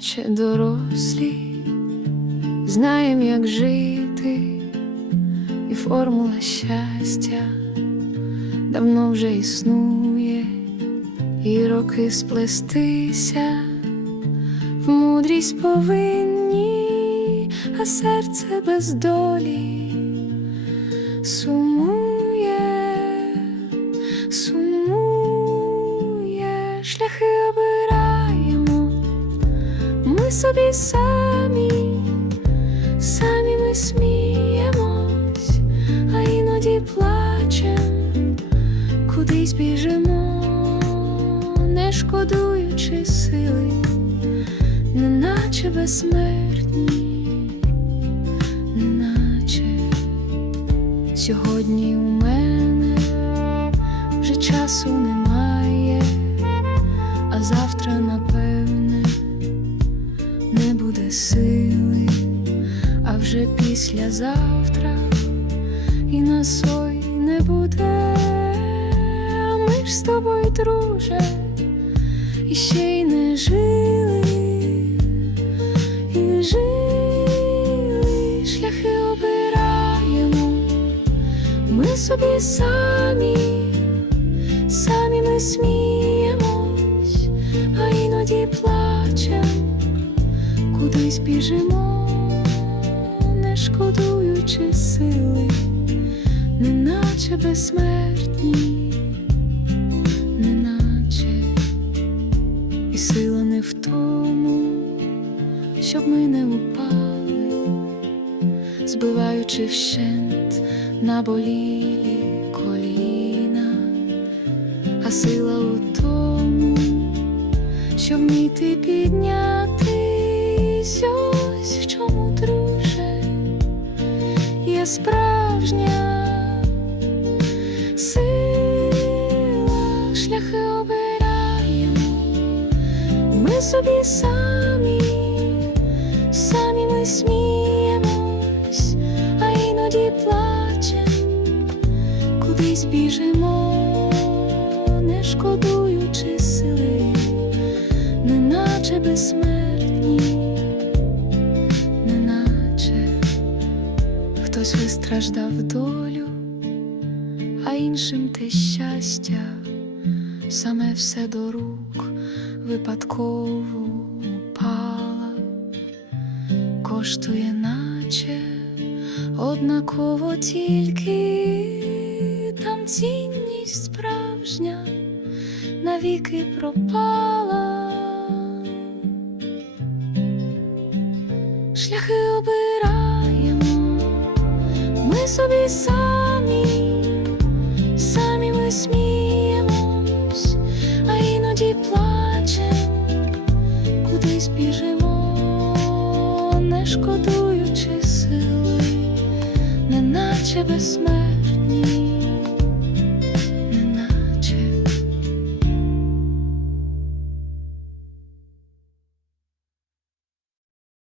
наче дорослі, знаєм, як жити, і формула щастя давно вже існує, і роки сплестися в мудрість повинні, а серце без долі сумує, собі самі, самі ми сміємось, а іноді плачем, кудись біжимо, не шкодуючи сили, неначе безсмертні, неначе. Сьогодні у мене вже часу немає, а завтра, напевне, післязавтра і на сой не буде. Ми ж з тобою, друже, і ще й не жили, і не жили, шляхи обираємо. Ми собі самі, самі ми сміємось, а іноді плачем, кудись біжимо, шкодуючи сили, неначе безсмертні, неначе. І сила не в тому, щоб ми не упали, збиваючи вщент наболілі коліна, а сила у тому, що вміти піднятись, справжня. Сила, шляхи обираємо, ми собі самі, самі ми сміємось, а іноді плачем, кудись біжимо, не шкодуючи сили, неначе безсмертні, хтось вистраждав долю, а іншим те щастя, саме все до рук випадково упала, коштує, наче однаково тільки там цінність справжня навіки пропала. Собі самі, самі ми сміємось, а іноді плачем, кудись біжимо, не шкодуючи сили, неначе безсмертні.